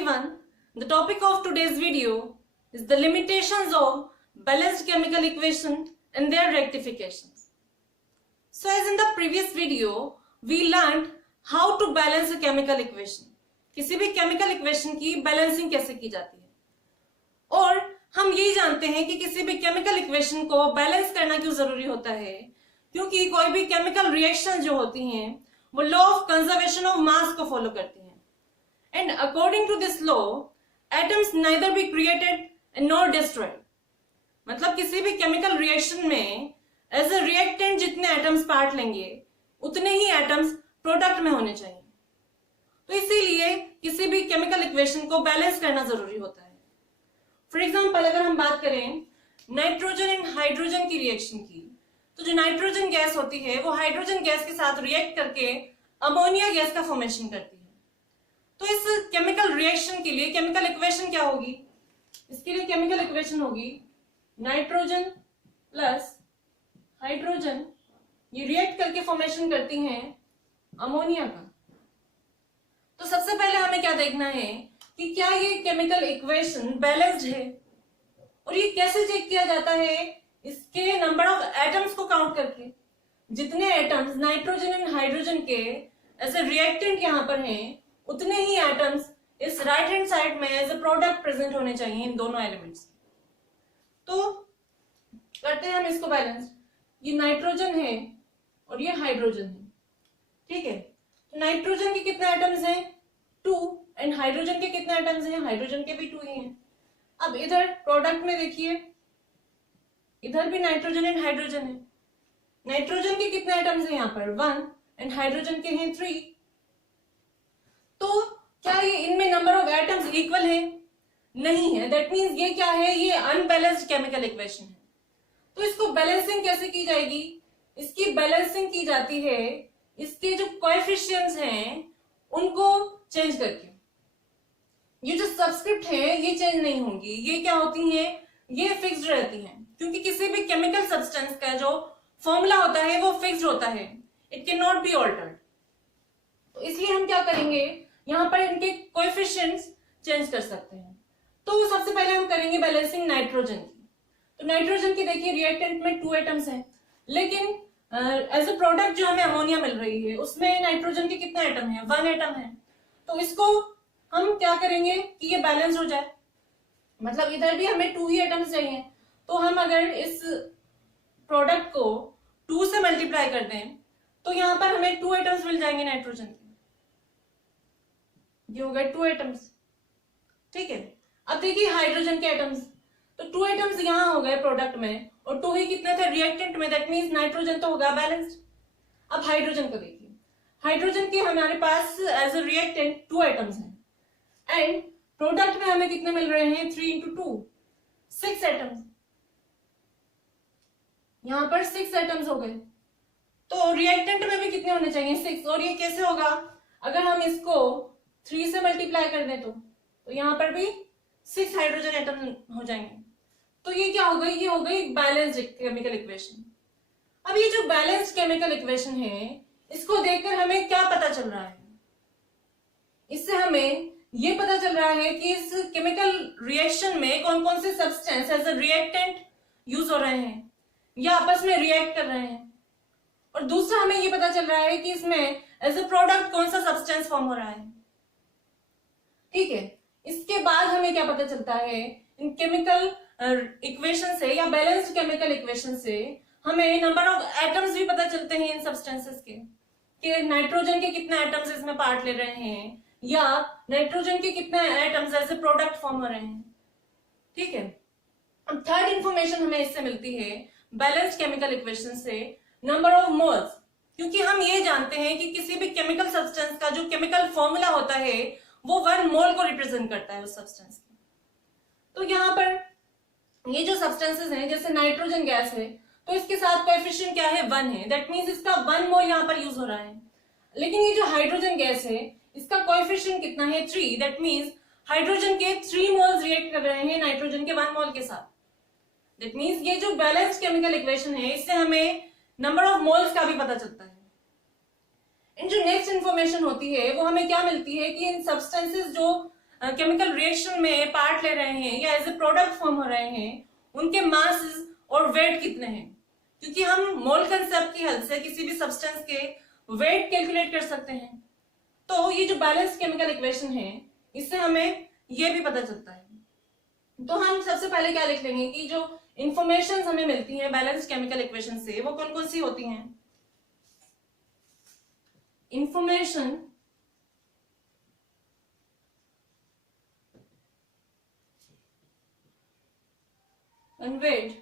everyone, the topic of today's video is the limitations of balanced chemical equation and their rectifications. So as in the previous video, we learned how to balance a chemical equation. किसी भी chemical equation की balancing कैसे की जाती है, और हम यही जानते हैं कि किसी भी chemical equation को balance करना क्यों जरूरी होता है, क्योंकि कोई भी chemical reaction जो होती हैं वो law of conservation of mass को follow करती हैं. And according to this law, atoms neither be created and nor destroyed. मतलब किसी भी chemical reaction में as a reactant जितने atoms पार्ट लेंगे उतने ही atoms product में होने चाहिए. तो इसीलिए किसी भी chemical equation को बैलेंस करना जरूरी होता है. फॉर एग्जाम्पल अगर हम बात करें नाइट्रोजन एंड हाइड्रोजन की रिएक्शन की, तो जो नाइट्रोजन गैस होती है वो हाइड्रोजन गैस के साथ रिएक्ट करके अमोनिया गैस का फॉर्मेशन करती है. तो इस केमिकल रिएक्शन के लिए केमिकल इक्वेशन क्या होगी? इसके लिए केमिकल इक्वेशन होगी नाइट्रोजन प्लस हाइड्रोजन, ये रिएक्ट करके फॉर्मेशन करती हैं अमोनिया का. तो सबसे पहले हमें क्या देखना है कि क्या ये केमिकल इक्वेशन बैलेंस्ड है, और ये कैसे चेक किया जाता है? इसके नंबर ऑफ एटम्स को काउंट करके. जितने एटम्स नाइट्रोजन एंड हाइड्रोजन के एज ए रिएक्टेंट यहां पर हैं उतने ही एटम्स इस राइट हैंड साइड में एज ए प्रोडक्ट प्रेजेंट होने चाहिए इन दोनों एलिमेंट्स. तो करते हैं हम इसको बैलेंस. ये नाइट्रोजन है और ये हाइड्रोजन है, ठीक है. तो नाइट्रोजन के कितने एटम्स हैं? 2. एंड हाइड्रोजन के कितने एटम्स हैं? हाइड्रोजन के भी 2 ही हैं. अब इधर प्रोडक्ट में देखिए, इधर भी नाइट्रोजन एंड हाइड्रोजन है. नाइट्रोजन के कितने एटम्स हैं यहाँ पर? 1. एंड हाइड्रोजन के हैं 3. तो क्या ये इनमें नंबर ऑफ एटम्स इक्वल है? नहीं है. दैट मींस ये क्या है? ये अनबैलेंस्ड केमिकल इक्वेशन है. तो इसको बैलेंसिंग कैसे की जाएगी? इसकी बैलेंसिंग की जाती है इसके जो कोएफिशिएंट्स हैं उनको चेंज करके. ये जो सबस्क्रिप्ट है ये चेंज नहीं होंगी. ये क्या होती हैं? ये फिक्स्ड रहती हैं, क्योंकि किसी भी केमिकल सब्सटेंस का जो फॉर्मूला होता है वो फिक्स्ड होता है. It can not be altered. तो इसलिए हम क्या करेंगे, यहाँ पर इनके कोएफिशिएंट्स चेंज कर सकते हैं. तो सबसे पहले हम करेंगे बैलेंसिंग नाइट्रोजन की. तो नाइट्रोजन की देखिए रिएक्टेंट में 2 एटम्स हैं, लेकिन एज ए प्रोडक्ट जो हमें अमोनिया मिल रही है उसमें नाइट्रोजन के कितने एटम हैं? 1 एटम है. तो इसको हम क्या करेंगे कि ये बैलेंस हो जाए, मतलब इधर भी हमें 2 ही एटम्स चाहिए. तो हम अगर इस प्रोडक्ट को 2 से मल्टीप्लाई कर दें तो यहाँ पर हमें 2 एटम्स मिल जाएंगे नाइट्रोजन के. ये हो गए 2 एटम्स, ठीक है. अब देखिए हाइड्रोजन के एटम्स, तो 2 एटम्स यहाँ हो गए प्रोडक्ट में और 2 ही कितने थे रिएक्टेंट में. दैट मींस नाइट्रोजन तो होगा बैलेंस्ड. अब हाइड्रोजन को देखिए, हाइड्रोजन के हमारे पास एज ए रिएक्टेंट 2 एटम्स हैं, एंड प्रोडक्ट में हमें कितने मिल रहे हैं? 3 into 2 6 एटम्स. यहां पर 6 एटम्स हो गए. तो रिएक्टेंट में भी कितने होने चाहिए? 6. और ये कैसे होगा? अगर हम इसको 3 से मल्टीप्लाई कर दें तो यहां पर भी 6 हाइड्रोजन एटम हो जाएंगे. तो ये क्या हो गई? ये हो गई बैलेंस्ड केमिकल इक्वेशन. अब ये जो बैलेंस्ड केमिकल इक्वेशन है इसको देखकर हमें क्या पता चल रहा है? इससे हमें ये पता चल रहा है कि इस केमिकल रिएक्शन में कौन कौन से substance as a reactant use हो रहे हैं या आपस में रिएक्ट कर रहे हैं. और दूसरा हमें ये पता चल रहा है कि इसमें एज ए प्रोडक्ट कौन सा सब्सटेंस फॉर्म हो रहा है, ठीक है. इसके बाद हमें क्या पता चलता है? इन केमिकल इक्वेशन से या बैलेंस्ड केमिकल इक्वेशन से हमें नंबर ऑफ एटम्स भी पता चलते हैं इन सब्सटेंसेस के, कि नाइट्रोजन के कितने एटम्स इसमें पार्ट ले रहे हैं या नाइट्रोजन के कितने एटम्स ऐसे प्रोडक्ट फॉर्म हो रहे हैं, ठीक है. अब थर्ड इंफॉर्मेशन हमें इससे मिलती है बैलेंस्ड केमिकल इक्वेशन से, नंबर ऑफ मोल्स. क्योंकि हम ये जानते हैं कि किसी भी केमिकल सब्सटेंस का जो केमिकल फॉर्मूला होता है वो 1 मोल को रिप्रेजेंट करता है उस सब्सटेंस की. तो यहाँ पर ये जो सब्सटेंसेस हैं, जैसे नाइट्रोजन गैस है तो इसके साथ कोएफिशिएंट क्या है? 1 है. दैट मींस इसका 1 मोल यहाँ पर यूज हो रहा है. लेकिन ये जो हाइड्रोजन गैस है इसका कोएफिशिएंट कितना है? 3. दैट मींस हाइड्रोजन के 3 मोल्स रिएक्ट कर रहे हैं नाइट्रोजन के 1 मोल के साथ. दैट मींस ये जो बैलेंस्ड केमिकल इक्वेशन है इससे हमें नंबर ऑफ मोल्स का भी पता चलता है. इन जो नेक्स्ट इंफॉर्मेशन होती है वो हमें क्या मिलती है कि इन सब्सटेंसेस जो केमिकल रिएक्शन में पार्ट ले रहे हैं या एज ए प्रोडक्ट फॉर्म हो रहे हैं, उनके मासेस और वेट कितने हैं, क्योंकि हम मोल कंसेप्ट की हेल्प से किसी भी सब्सटेंस के वेट कैलकुलेट कर सकते हैं। तो ये जो बैलेंस केमिकल इक्वेशन है, इससे हमें ये भी पता चलता है। तो हम सबसे पहले क्या लिख लेंगे कि जो इंफॉर्मेशन हमें मिलती है बैलेंस केमिकल इक्वेशन से, वो कौन कौन सी होती हैं। Information conveyed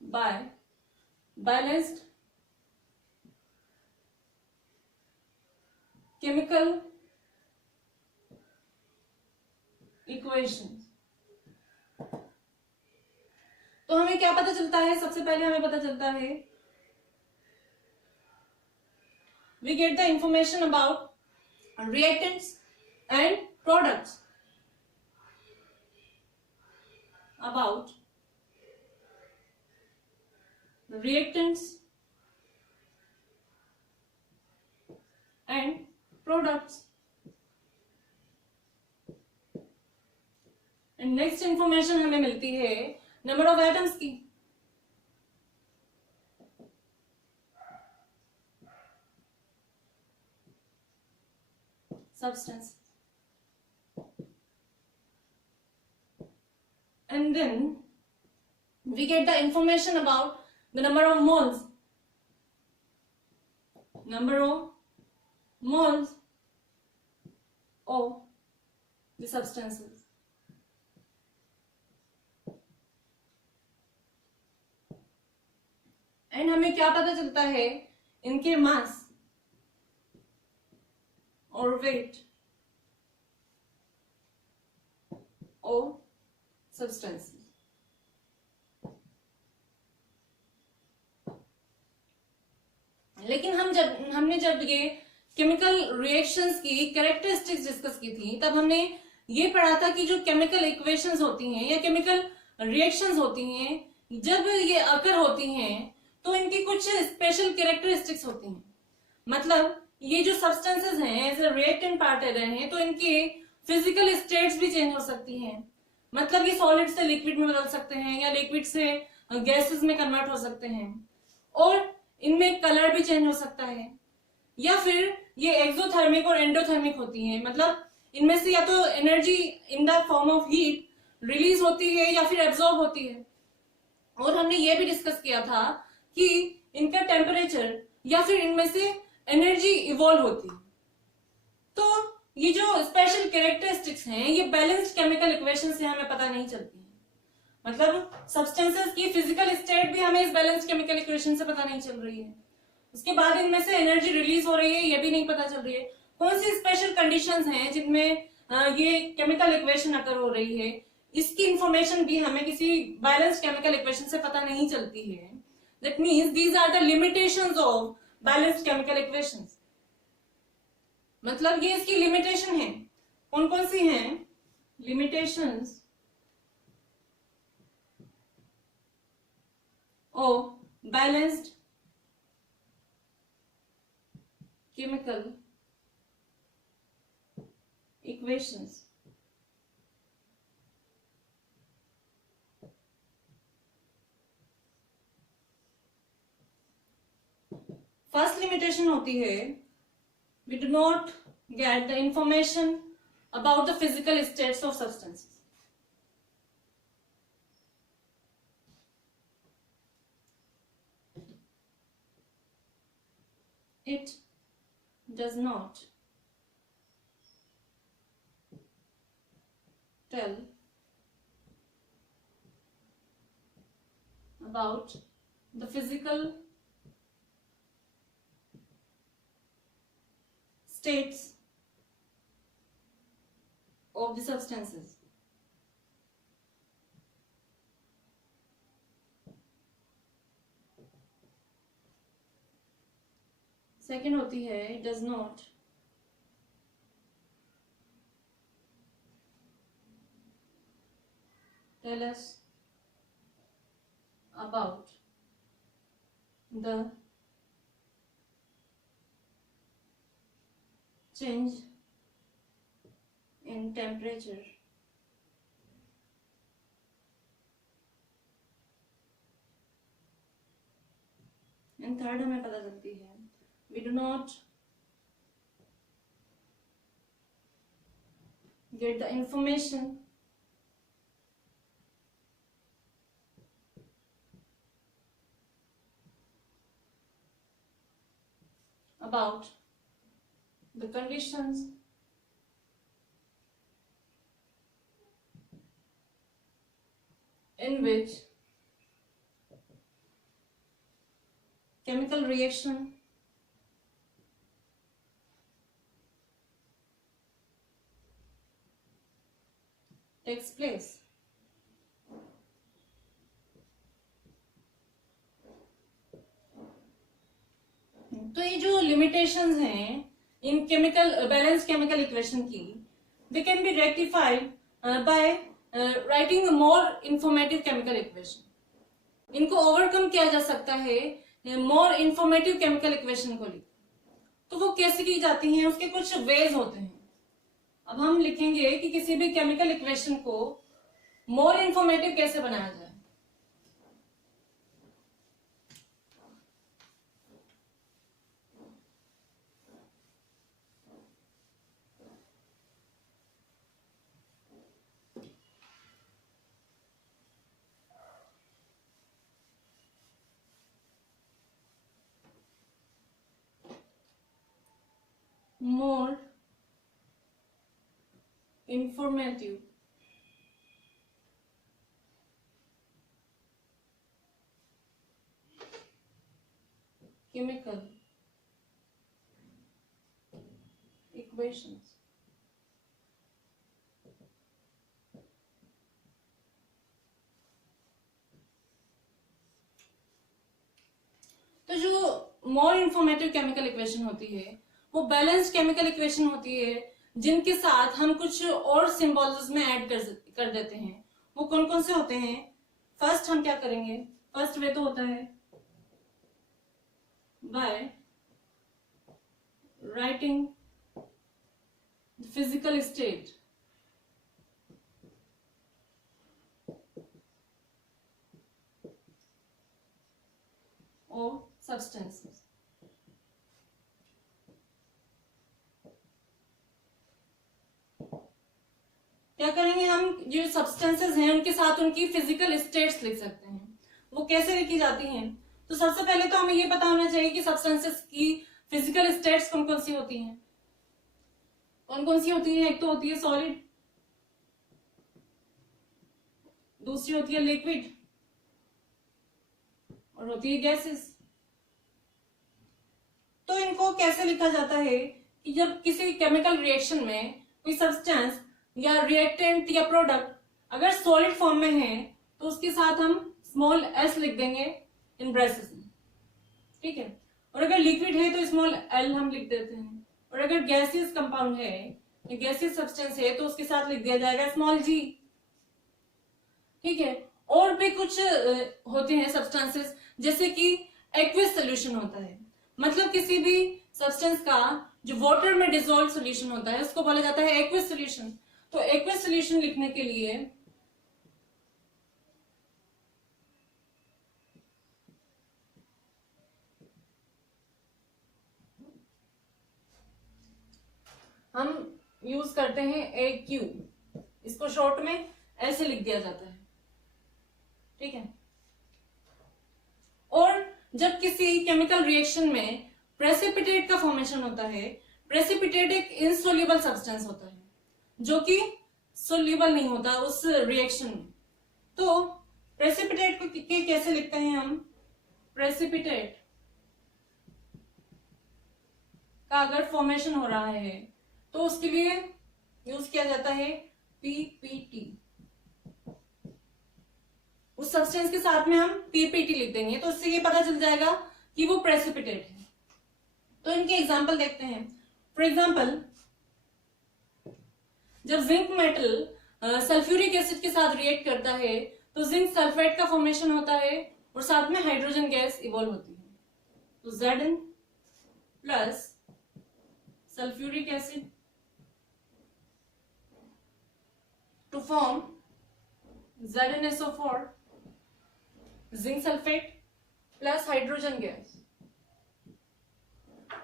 by balanced chemical equations। तो हमें क्या पता चलता है, सबसे पहले हमें पता चलता है we get the information about reactants and products, about reactants and products। And next information हमें मिलती है नंबर ऑफ एटम्स की। substance, and then we get the information about the number of moles of the substances। And हमें क्या पता चलता है, इनके मास और वेट और सब्सटेंसेस। लेकिन हमने जब ये केमिकल रिएक्शंस की कैरेक्टरिस्टिक्स डिस्कस की थी, तब हमने ये पढ़ा था कि जो केमिकल इक्वेशंस होती हैं या केमिकल रिएक्शंस होती हैं, जब ये अकर होती हैं तो इनकी कुछ स्पेशल कैरेक्टरिस्टिक्स होती हैं। मतलब ये जो सब्सटेंसेस हैं एज ए रिएक्टेंट पार्ट ले रहे हैं, तो इनके फिजिकल स्टेट्स भी चेंज हो सकती हैं। मतलब ये सॉलिड से लिक्विड में बदल सकते हैं या लिक्विड से गैसेस में कन्वर्ट हो सकते हैं, और इनमें कलर भी चेंज हो सकता है, या फिर ये एक्सोथर्मिक और एंडोथर्मिक होती हैं। मतलब इनमें से या तो energy in the form of heat release होती है या फिर एब्जॉर्ब होती है। और हमने ये भी डिस्कस किया था कि इनका टेम्परेचर या फिर इनमें से एनर्जी इवॉल्व होती है। तो ये जो स्पेशल कैरेक्टरिस्टिक्स हैं, ये बैलेंस्ड केमिकल इक्वेशन से हमें पता नहीं चलती है। मतलब सब्सटेंसेस की फिजिकल स्टेट भी हमें इस बैलेंस्ड केमिकल इक्वेशन से पता नहीं चल रही है। उसके बाद इनमें से एनर्जी रिलीज हो रही है, ये भी नहीं पता चल रही है। कौन सी स्पेशल कंडीशंस हैं जिनमें ये केमिकल इक्वेशन अकर हो रही है, इसकी इंफॉर्मेशन भी हमें किसी बैलेंस्ड केमिकल इक्वेशन से पता नहीं चलती है। That means these are the limitations of balanced chemical equations. मतलब ये इसकी लिमिटेशन है। कौन कौन सी हैं limitations of balanced chemical equations. First limitation होती है, we do not get the information about the physical states of substances। It does not tell about the physical states of the substances। Second होती है, it does not tell us about the change in temperature. And third हमें पता चलती है, we do not get the information about the conditions in which chemical reaction takes place. तो ये जो limitations हैं इन केमिकल बैलेंस केमिकल इक्वेशन की, they can be rectified by writing more informative chemical equation. इनको ओवरकम किया जा सकता है मोर इंफॉर्मेटिव केमिकल इक्वेशन को लिख. तो वो कैसे की जाती हैं, उसके कुछ वेज होते हैं. अब हम लिखेंगे कि किसी भी केमिकल इक्वेशन को मोर इंफॉर्मेटिव कैसे बनाया जाए. More informative chemical equations. तो जो मोर इंफॉर्मेटिव केमिकल इक्वेशन होती है वो बैलेंस्ड केमिकल इक्वेशन होती है जिनके साथ हम कुछ और सिंबल्स में ऐड कर देते हैं. वो कौन कौन से होते हैं? फर्स्ट हम क्या करेंगे, फर्स्ट वे तो होता है बाय राइटिंग फिजिकल स्टेट और substances. क्या करेंगे हम, जो सब्सटेंसेस हैं उनके साथ उनकी फिजिकल स्टेट्स लिख सकते हैं. वो कैसे लिखी जाती हैं? तो सबसे पहले तो हमें ये पता होना चाहिए कि सब्सटेंसेस की फिजिकल स्टेट्स कौन कौन सी होती हैं. कौन कौन सी होती हैं? एक तो होती है सॉलिड, दूसरी होती है लिक्विड और होती है गैसेस. तो इनको कैसे लिखा जाता है कि जब किसी केमिकल रिएक्शन में कोई सब्सटेंस या रिएक्टेंट या प्रोडक्ट अगर सॉलिड फॉर्म में है तो उसके साथ हम स्मॉल s लिख देंगे इन ब्रेसेस में, ठीक है. और अगर लिक्विड है तो स्मॉल l हम लिख देते हैं. और अगर गैसियस कंपाउंड है या गैसियस सब्सटेंस है तो उसके साथ लिख दिया जाएगा स्मॉल g, ठीक है. और भी कुछ होते हैं सब्सटेंसेस, जैसे कि एक्वियस सोल्यूशन होता है. मतलब किसी भी सब्सटेंस का जो वाटर में डिसॉल्व सोल्यूशन होता है उसको बोला जाता है एक्वियस सोल्यूशन. तो एक्वियस सोल्यूशन लिखने के लिए हम यूज करते हैं AQ. इसको शॉर्ट में ऐसे लिख दिया जाता है, ठीक है. और जब किसी केमिकल रिएक्शन में प्रेसिपिटेट का फॉर्मेशन होता है, प्रेसिपिटेट एक इनसोल्यूबल सब्सटेंस होता है जो कि सोल्यूबल नहीं होता उस रिएक्शन में. तो प्रेसिपिटेट को कैसे लिखते हैं हम? प्रेसिपिटेट का अगर फॉर्मेशन हो रहा है तो उसके लिए यूज किया जाता है PPT. उस सब्सटेंस के साथ में हम PPT लिख देंगे तो उससे ये पता चल जाएगा कि वो प्रेसिपिटेट है. तो इनके एग्जांपल देखते हैं. फॉर एग्जांपल, जब जिंक मेटल सल्फ्यूरिक एसिड के साथ रिएक्ट करता है तो जिंक सल्फेट का फॉर्मेशन होता है और साथ में हाइड्रोजन गैस इवॉल्व होती है. तो Zn plus sulphuric acid form ZnSO4 zinc sulphate plus hydrogen gas.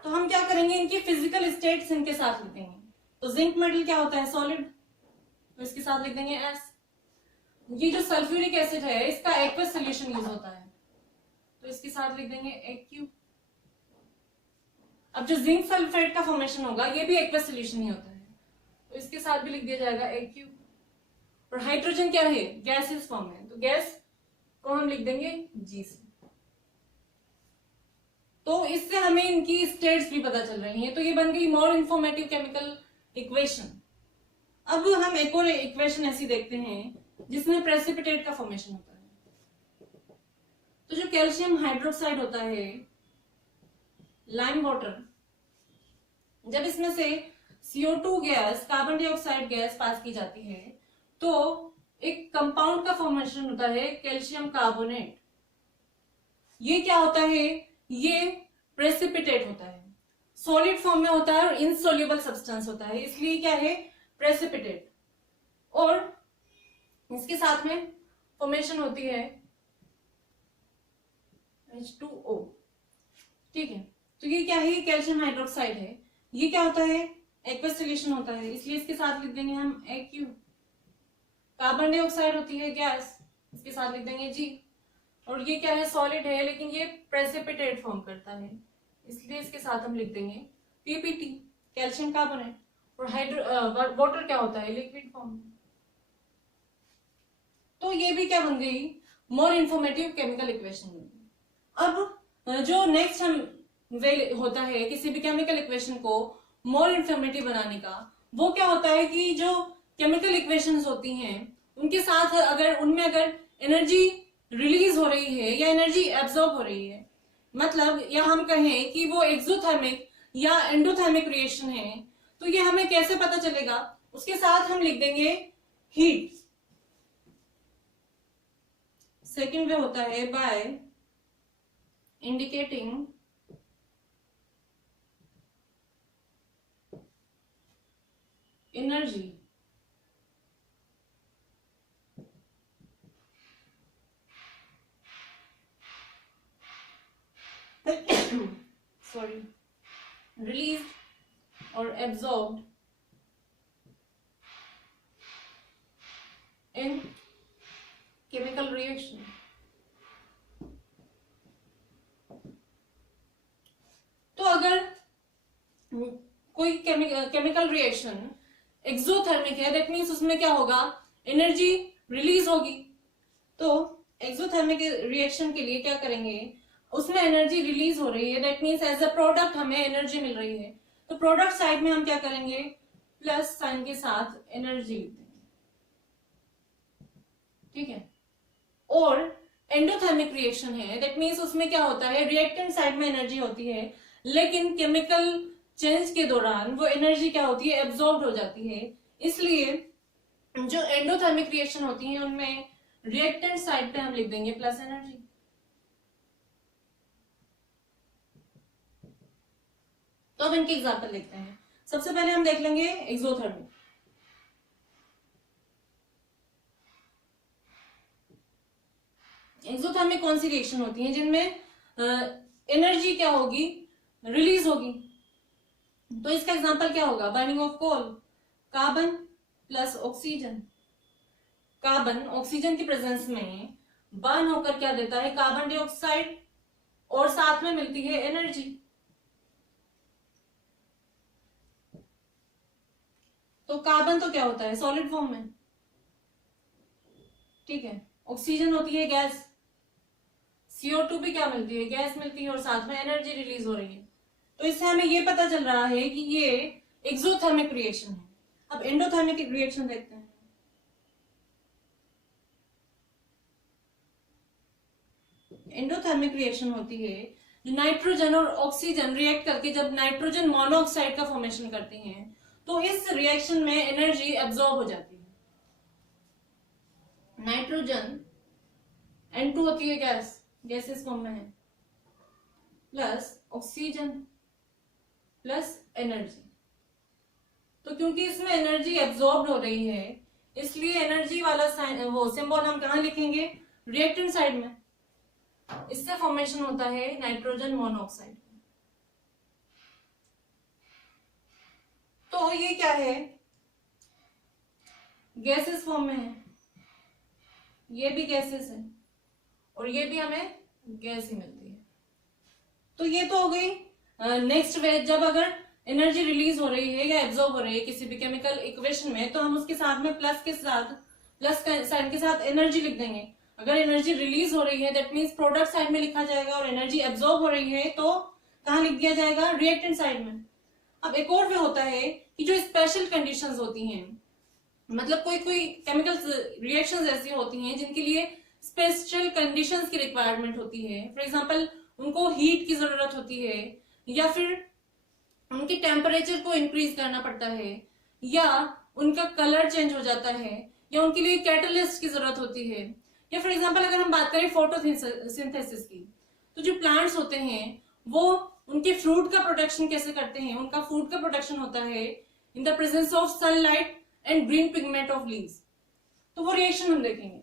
तो हम क्या करेंगे, इनकी फिजिकल स्टेट्स इनके साथ लिख देंगे। तो जिंक मेटल क्या होता है, सॉलिड, तो इसके साथ लिख देंगे S। ये जो सल्फ्यूरिक एसिड है इसका एक्वस सोल्यूशन यूज होता है, तो इसके साथ लिख देंगे AQ। अब जो जिंक सल्फेट का फॉर्मेशन होगा ये भी एक्वस सोल्यूशन ही होता है, तो इसके साथ भी लिख दिया जाएगा AQ। और हाइड्रोजन क्या है, गैसेस फॉर्म है, तो गैस को हम लिख देंगे G से। तो इससे हमें इनकी स्टेट्स भी पता चल रही हैं, तो ये बन गई मोर इंफॉर्मेटिव केमिकल इक्वेशन। अब हम एक और इक्वेशन ऐसी देखते हैं जिसमें प्रेसिपिटेट का फॉर्मेशन होता है। तो जो कैल्शियम हाइड्रोक्साइड होता है, लाइम वाटर, जब इसमें से CO2 gas, carbon dioxide gas pass की जाती है तो एक कंपाउंड का फॉर्मेशन होता है कैल्शियम कार्बोनेट। ये क्या होता है, ये प्रेसिपिटेट होता है, सॉलिड फॉर्म में होता है और इनसोल्यूबल सब्सटेंस होता है, इसलिए क्या है, प्रेसिपिटेट। और इसके साथ में फॉर्मेशन होती है H2O। ठीक है, तो ये क्या है, कैल्शियम हाइड्रोक्साइड है। ये क्या होता है, एक्वस सोल्यूशन होता है, इसलिए इसके साथ लिख देंगे हम AQ। कार्बन डाइऑक्साइड होती है गैस, इसके साथ लिख देंगे G। और ये क्या है, सॉलिड है लेकिन ये प्रेसिपिटेट फॉर्म करता है, इसलिए इसके साथ हम लिख देंगे PPT, कैल्शियम कार्बोनेट। और वाटर क्या होता है, लिक्विड फॉर्म। तो ये भी क्या बन गई, मोर इंफॉर्मेटिव केमिकल इक्वेशन बन गई। अब जो नेक्स्ट हम वे होता है किसी भी केमिकल इक्वेशन को मोर इंफॉर्मेटिव बनाने का, वो क्या होता है कि जो केमिकल इक्वेशंस होती हैं उनके साथ अगर उनमें अगर एनर्जी रिलीज हो रही है या एनर्जी एब्जॉर्ब हो रही है, मतलब या हम कहें कि वो एक्सोथर्मिक या एंडोथर्मिक रिएक्शन है, तो ये हमें कैसे पता चलेगा, उसके साथ हम लिख देंगे हीट। सेकेंड वे होता है by indicating energy. Sorry, released or absorbed in chemical reaction। तो अगर कोई केमिकल रिएक्शन एक्सोथर्मिक है, दैट मीन्स उसमें क्या होगा, एनर्जी रिलीज होगी। तो एक्सोथर्मिक रिएक्शन के लिए क्या करेंगे, उसमें एनर्जी रिलीज हो रही है, that means as a product हमें एनर्जी मिल रही है, तो प्रोडक्ट साइड में हम क्या करेंगे, प्लस साइन के साथ एनर्जी लिख देंगे। ठीक है, और एंडोथर्मिक रिएक्शन है, दैट मीन्स उसमें क्या होता है, रिएक्टेंट साइड में एनर्जी होती है, लेकिन केमिकल चेंज के दौरान वो एनर्जी क्या होती है, एब्जॉर्ब हो जाती है, इसलिए जो एंडोथर्मिक रिएक्शन होती है उनमें रिएक्टेंट साइड पे हम लिख देंगे प्लस एनर्जी। तो अब इनके एग्जाम्पल देखते हैं। सबसे पहले हम देख लेंगे एक्सोथर्मिक। एक्सोथर्मिक कौन सी रिएक्शन होती है जिनमें एनर्जी क्या होगी, रिलीज होगी। तो इसका एग्जांपल क्या होगा, burning of coal, carbon plus oxygen. Carbon oxygen की प्रेजेंस में बर्न होकर क्या देता है, कार्बन डाइऑक्साइड, और साथ में मिलती है एनर्जी। तो कार्बन तो क्या होता है, सॉलिड फॉर्म में, ठीक है। ऑक्सीजन होती है गैस, CO2 भी क्या मिलती है, गैस मिलती है, और साथ में एनर्जी रिलीज हो रही है। तो इससे हमें ये पता चल रहा है कि ये एक्सोथर्मिक रिएक्शन है। अब एंडोथर्मिक रिएक्शन देखते हैं। एंडोथर्मिक रिएक्शन होती है जो नाइट्रोजन और ऑक्सीजन रिएक्ट करके जब नाइट्रोजन मोनोऑक्साइड का फॉर्मेशन करती हैं, तो इस रिएक्शन में एनर्जी एब्जॉर्ब हो जाती है। नाइट्रोजन N2 होती है गैस, गैसेस फॉर्म में है, प्लस ऑक्सीजन प्लस एनर्जी। तो क्योंकि इसमें एनर्जी एब्जॉर्ब हो रही है, इसलिए एनर्जी वाला साइन वो सिंबल हम कहाँ लिखेंगे, रिएक्टेंट साइड में। इससे फॉर्मेशन होता है नाइट्रोजन मोनोऑक्साइड। तो ये क्या है, गैसेस फॉर्म में है, ये भी गैसेस है और ये भी हमें गैस ही मिलती है। तो ये तो हो गई नेक्स्ट वे, जब अगर एनर्जी रिलीज हो रही है या एब्जॉर्ब हो रही है किसी भी केमिकल इक्वेशन में, तो हम उसके साथ में प्लस साइन के साथ एनर्जी लिख देंगे। अगर एनर्जी रिलीज हो रही है दैट मीन्स प्रोडक्ट साइड में लिखा जाएगा, और एनर्जी एब्जॉर्ब हो रही है तो कहाँ लिख दिया जाएगा, रिएक्टेंट साइड में। अब एक और वे होता है कि जो स्पेशल कंडीशंस होती हैं, मतलब कोई कोई केमिकल रिएक्शंस ऐसी होती हैं जिनके लिए स्पेशल कंडीशंस की रिक्वायरमेंट होती है। फॉर एग्जांपल उनको हीट की जरूरत होती है, या फिर उनके टेम्परेचर को इंक्रीज करना पड़ता है, या उनका कलर चेंज हो जाता है, या उनके लिए कैटलिस्ट की जरूरत होती है। या फॉर एग्जांपल अगर हम बात करें फोटोसिंथेसिस की, तो जो प्लांट्स होते हैं वो उनके फ्रूट का प्रोडक्शन कैसे करते हैं, उनका फूड का प्रोडक्शन होता है in the presence of sunlight and green pigment of leaves. तो वो रिएक्शन हम देखेंगे।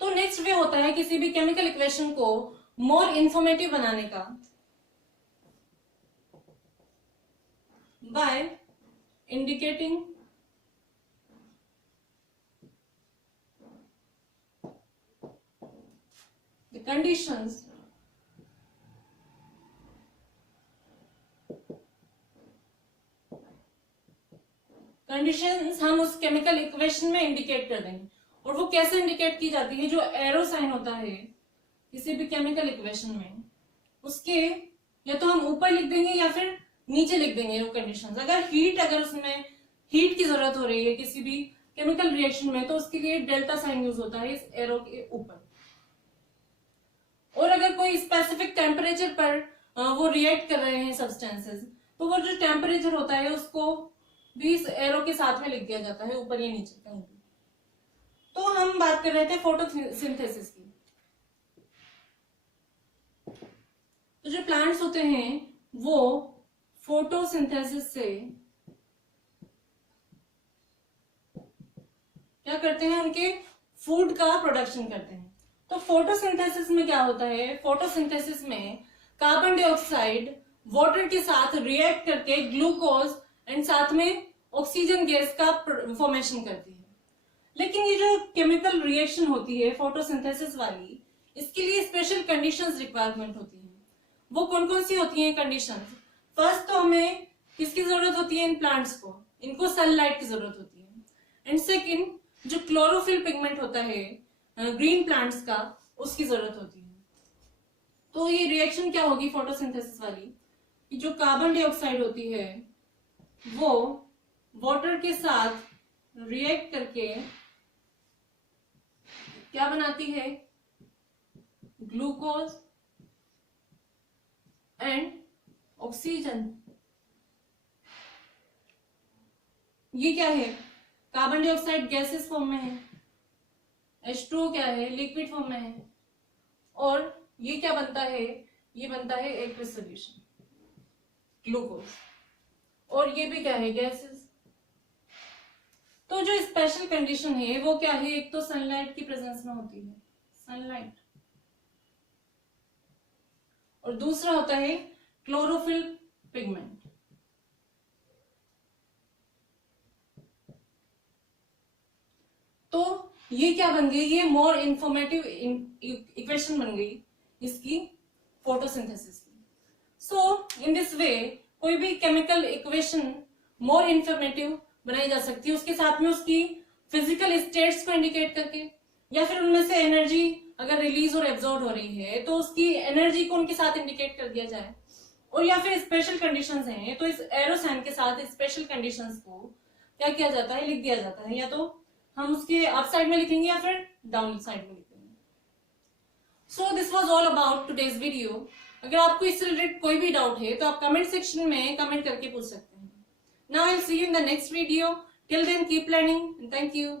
तो नेक्स्ट वे होता है किसी भी केमिकल इक्वेशन को मोर इंफॉर्मेटिव बनाने का, बाय इंडिकेटिंग द कंडीशंस हम उस केमिकल इक्वेशन में इंडिकेट कर देंगे। और वो कैसे इंडिकेट की जाती है, जो एरो साइन होता है किसी भी केमिकल इक्वेशन में, उसके या तो हम ऊपर लिख देंगे या फिर नीचे लिख देंगे वो कंडीशंस। अगर उसमें हीट की जरूरत हो रही है किसी भी केमिकल रिएक्शन में, तो उसके लिए डेल्टा साइन यूज होता है इस एरो के ऊपर। और अगर कोई स्पेसिफिक टेम्परेचर पर वो रिएक्ट कर रहे हैं सब्सटेंसेस, तो वो जो टेम्परेचर होता है उसको भी इस एरो के साथ में लिख दिया जाता है, ऊपर या नीचे कहीं भी। तो हम बात कर रहे थे फोटोसिंथेसिस की। तो जो प्लांट्स होते हैं वो फोटोसिंथेसिस से क्या करते हैं, उनके फूड का प्रोडक्शन करते हैं। तो फोटोसिंथेसिस में क्या होता है, फोटोसिंथेसिस में कार्बन डाइऑक्साइड वाटर के साथ रिएक्ट करके ग्लूकोज एंड साथ में ऑक्सीजन गैस का फॉर्मेशन करती है। लेकिन ये जो केमिकल रिएक्शन होती है फोटोसिंथेसिस वाली, इसके लिए स्पेशल कंडीशंस रिक्वायरमेंट होती है। वो कौन कौन सी होती हैं कंडीशंस? फर्स्ट तो हमें किसकी जरूरत होती है, इन प्लांट्स को, इनको सनलाइट की जरूरत होती है। एंड सेकंड, जो क्लोरोफिल पिगमेंट होता है ग्रीन प्लांट्स का, उसकी जरूरत होती है। तो ये रिएक्शन क्या होगी फोटोसिंथेसिस वाली, कि जो कार्बन डाइऑक्साइड होती है वो वाटर के साथ रिएक्ट करके क्या बनाती है, ग्लूकोज एंड ऑक्सीजन। ये क्या है, कार्बन डाइऑक्साइड गैसेस फॉर्म में है, H2O क्या है, लिक्विड फॉर्म में है, और ये क्या बनता है, ये बनता है एक्वस सॉल्यूशन ग्लूकोज, और ये भी क्या है, गैसेस। तो जो स्पेशल कंडीशन है वो क्या है, एक तो सनलाइट की प्रेजेंस में होती है, सनलाइट, और दूसरा होता है क्लोरोफिल पिगमेंट। तो ये क्या बन गई, ये मोर इंफॉर्मेटिव इक्वेशन बन गई इसकी फोटोसिंथेसिस की। सो इन दिस वे कोई भी केमिकल इक्वेशन मोर इंफॉर्मेटिव बनाई जा सकती है, उसके साथ में उसकी फिजिकल स्टेट्स को इंडिकेट करके, या फिर उनमें से एनर्जी अगर रिलीज और एब्जॉर्ब हो रही है तो उसकी एनर्जी को उनके साथ इंडिकेट कर दिया जाए, और या फिर स्पेशल कंडीशंस हैं तो इस एरो साइन के साथ स्पेशल कंडीशंस को क्या किया जाता है, लिख दिया जाता है। या तो हम उसके अप साइड में लिखेंगे या फिर डाउन साइड में लिखेंगे। So this was all about today's video. अगर आपको इससे रिलेटेड कोई भी डाउट है तो आप कमेंट सेक्शन में कमेंट करके पूछ सकते हैं. Now I will see you in the next video. Till then keep learning and thank you.